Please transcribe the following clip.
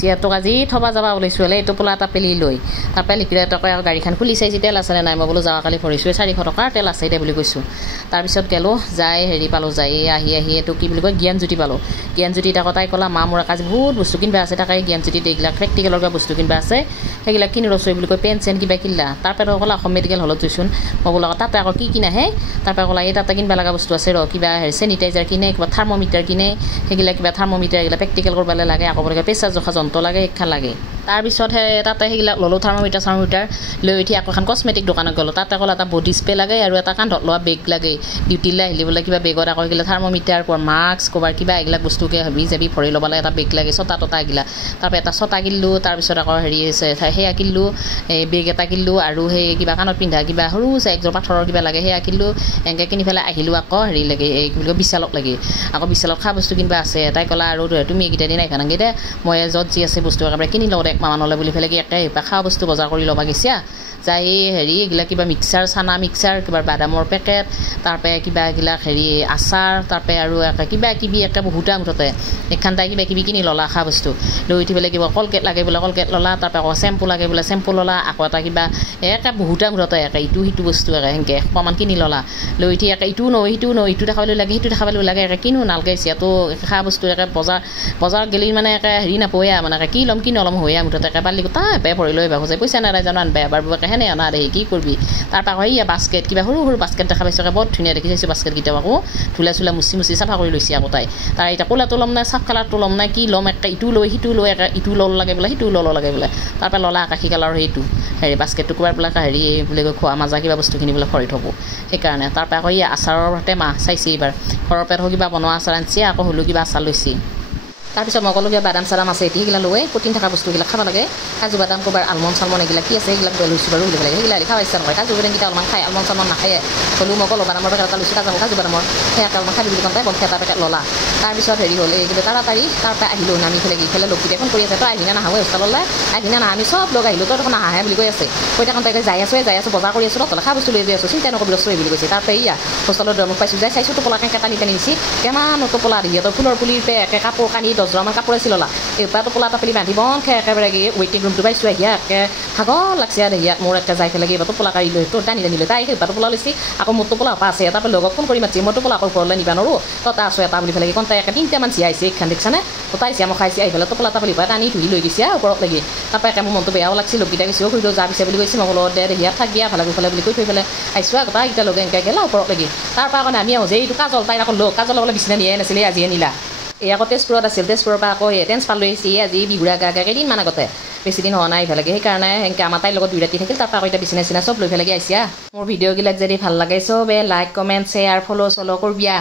চিয়াটোক আজি থবা যাবা ওলাইছোঁ হ'লে এইটো পোলা এটা পেলি লৈ তাৰপৰা লিকুইডাৰটোকে আৰু গাড়ীখন খুলি চাইছে তেল আছেনে নাই মই বোলো যোৱাকালি ভৰিছোঁ 400 টকাৰ তেল আছে দে বুলি কৈছোঁ তাৰপিছত গ'লোঁ যাই হেৰি পালোঁ যাই আহি এইটো কি বুলি কয় জ্ঞানজ্যোতি পালোঁ জ্ঞানজ্যোতিত আকৌ তাই ক'লা মা মোৰ আজি বহুত বস্তু কিনিবা আছে তাকে জ্ঞানজ্যোতিত এইবিলাক প্ৰেক্টিকেলৰ কিবা বস্তু কিনিবা আছে সেইবিলাক কিনি ৰচোঁ বুলি কয় পেন চেন কিবা কিনিলা তাৰপৰা ক'লা অসম মেডিকেল হলত গৈছোন মই বোলো তাতে আকৌ কি কিনাহে তাৰপৰা ক'লা এই তাতে কিনিব লগা বস্তু আছে ৰ কিবা হেৰি চেনিটাইজাৰ কিনে কিবা থাৰ্মোমিটাৰ কিনে সেইবিলাক কিবা থাৰ্মোমিটাৰ এইবিলাক প্ৰেক্টিকেল কৰিবলৈ লাগে আকৌ বোলে প্ৰেছাৰ জোখা যন্ত্ৰ লাগে সেইখন লাগে তাৰপিছত তাতে সেইবিলাক ল'লোঁ থাৰ্মোমিটাৰ লৈ উঠি আকৌ এখন কচমেটিক দোকানত গ'লোঁ তাতে ক'লা এটা বডি স্প্ৰে লাগে আৰু এটা কান্ধত লোৱা বেগ লাগে ডিউটিলৈ আহিলে বোলে কিবা বেগত আকৌ এইগিলা থাৰ্মোমিটাৰ ক'ৰ মাস্ক ক'ৰবাৰ কিবা এইবিলাক বস্তুকে হাবি যাবি ভৰি ল'ব লাগে এটা বেগ লাগে ছটা তটা এইগিলা তাৰপৰা এটা ছটা কিনিলোঁ তাৰপিছত আকৌ হেৰি সেয়া কিনিলোঁ বেগ এটা কিনিলোঁ আৰু সেই কিবা কাণত পিন্ধা কিবা সৰু চাই একযোৰ পাথৰৰ কিবা লাগে সেয়া কিনিলোঁ এনেকৈ কিনি পেলাই আহিলোঁ আকৌ হেৰি লাগে এই কি বুলি কয় বিশালক লাগে আকৌ বিশালত খোৱা বস্তু কিনিবা আছে তাই ক'লা আৰু তুমি এইকেইটা দিন আহিবা নাগে দে মই য'ত যি আছে বস্তু একেবাৰে কিনি লওঁ দে মামানলৈ বুলি পেলাই কি একে খোৱা বস্তু বজাৰ কৰি ল'বা গৈছা যাই হেৰি এইগিলা কিবা মিক্সাৰ চানা মিক্সাৰ কিবা বাদামৰ পেকেট তাৰপৰা কিবা এইগিলাক হেৰি আচাৰ তাৰপৰা আৰু একে কিবা কিবি একে বহুতা মুঠতে এইখান তাই কিবা কিবি কিনি ল'লা খোৱা বস্তু লৈ উঠি পেলাই কিবা কলগেট লাগে বোলে কলগেট ল'লা তাৰপৰা আকৌ চেম্পু লাগে বোলে চেম্পু ল'লা আকৌ এটা কিবা একে বহুতা মুঠতে একে ইটো সিটো বস্তু একে সেনেকৈ অকণমান কিনি ল'লা লৈ উঠি একে ইটো নহয় সিটো নহয় ইটো দেখাবলৈ লাগে সিটো দেখাবলৈ লাগে একে কিনো নালগে চিয়াতো খোৱা বস্তু একে বজাৰ গেলি মানে একে হেৰি নাপোয়া মানে কি ল'ম কি নল'ম হৈয়া মুঠতে একে পালি তাই বেয়া ভৰি লৈ খোজে পইচা নাই জানো আনবে এবাৰ সেনে অনা দে কি কৰিবি তাৰপৰা আকৌ এইয়া বাস্কেট কিবা সৰু সৰু বাস্কেট দেখা পাইছোঁ বৰ ধুনীয়া দেখি চাইছোঁ বাস্কেটকেইটাও আকৌ ধূলা চুলা মুচি চাফা কৰি লৈছে আকৌ তাই তাৰ এতিয়া ক'লাটো ল'ম নাই চাফ কালাৰটো ল'ম নাই কি ল'ম একে ইটো লৈ সিটো লৈ একে ইটো ল'ব লাগে বোলে সিটো ল'ব লাগে বোলে তাৰপৰা ল'লা আকাশী কালাৰৰ সেইটো হেৰি বাস্কেটটো ক'ৰবাৰ বোলে হেৰি বুলি কয় খোৱা মাজা কিবা বস্তু কিনিবলৈ খৰি থ'ব সেইকাৰণে তাৰপৰা আকৌ এই আচাৰৰ টেমা চাইছে এইবাৰ ঘৰৰ পৰা কিবা বনোৱা আচাৰ আনিছে আকৌ হ'লেও কিবা আচাৰ লৈছে তাৰপিছত মই ক'লোঁ কিবা বাদাম চাদাম আছে এতিয়া সেইগিলা লৈ প্ৰটিন থকা বস্তুবিলাক খাব লাগে কাজু বাদাম ক'ৰবাৰ আলমণ্ড চালমণ্ড এইবিলাক কি আছে সেইবিলাক লৈছোঁ বাৰু বুলি লাগে সেইবিলাক খাব ইচ্ছা নকৰে কাজু বাদামকেইটা অলপমান খাই আলমণ্ড চালমণ্ড নাখায় হ'লেও মই ক'লোঁ বাদামৰ পেকেট এটা লৈছোঁ কাজু বাদামৰ সেয়াকে অলপমান খাবি বুলি কওঁতে বন্ধ এটা পেকেট ল'লা তাৰপিছত হেৰি হ'ল এই কিন্তু তাড়াতাড়ি তাৰপৰা আহিলোঁ নামি ফেলে ইফালে লগকেইটাই ফোন কৰি আছে তই আহিনা নাহাৱে হোষ্টেললৈ আহিনা নাহা আমি চব লগ আহিলোঁ তই দেখোন নাহাহে বুলি কৈ আছে কৈ থাকোঁ তাইকে যাই আছোঁ বজাৰ কৰি আছোঁ তলে খোৱা বস্তু লৈ যাই আছোঁ চিন্তা নকৰিবি ৰচোই বুলি কৈছে তাৰপৰা ইয়া হোষ্টেলৰ দৰমুখ পাইছোঁ যাই চাইছোঁ টোপোলা কেনেকৈ টানি নিছি কিমান টোপোলা সিহঁতৰ ফুলৰ পুলিৰ পে একে কাপোৰ কানি 10 কাপোৰ আছিল এইবাৰ টোপোলা টাপলি বান্ধি বন্ধ খাই একেবাৰে ৱেইটিং ৰুমটো পাইছোঁ আহিয়া একে ভাগৰ লাগছে আৰু ইয়াত মোৰ একে যাই পেলাই এইবাৰ টোপোলা কাঢ়ি লৈ তোৰ টানি লৈ তাই সেইবাৰ টোপোলা লৈছে আকৌ মোৰ টোপোলা পৰা আছে তাৰপৰা লগক ফোন কৰি মাতিছে মই টোপোলা আকৌ ঘৰলৈ নিবা নোৱাৰোঁ তই আছোঁ এটা বুলি পেলাই কণ তাই একে 3টামান চিয়া আহিছে এইখান দেখিছানে তো তাই চিয়া মই খাইছে আহি পেলাই টোপোলা টাপলি পাই টানি ধুই লৈ গৈছে ওপৰত লাগি তাৰপৰা একে মোৰ মনটো বেয়াও লাগছে লগকেইটা গৈছে খুৰি যা পিছে বুলি কৈছে মই বোলো দে হিয়াত থাক দিয়া ভালে গৈ বুলি কৈ থৈ পেলাই আহিছোঁ আকৌ তাইকেইটা লগে এনেকৈ গেলা ওপৰত লাগি তাৰপৰা আকৌ আমি আহোঁ যে এইটো কাজল তাই আকৌ কাজল বোলে বিচনা নিয়াই নাছিলে আজিয়ে নিলা এই আকৌ তেজপুৰত আছিল তেজপুৰৰ পৰা আকৌ ট্ৰেন্সফাৰ লৈ আহিছে আজি বিহুৰা গা কেইদিনমান আগতে বেছি দিন হোৱা নাই ইফালেগে সেইকাৰণে সেনেকৈ আমাৰ তাইৰ লগত 2 ৰাতি থাকিল তাৰপৰা আকৌ এতিয়া বিচনা চিনা চব লৈ পেলাই আহিছে মোৰ ভিডিঅ'বিলাক যদি ভাল লাগে চবে লাইক কমেণ্ট শ্বেয়াৰ ফ'ল' চল' কৰিবিয়া।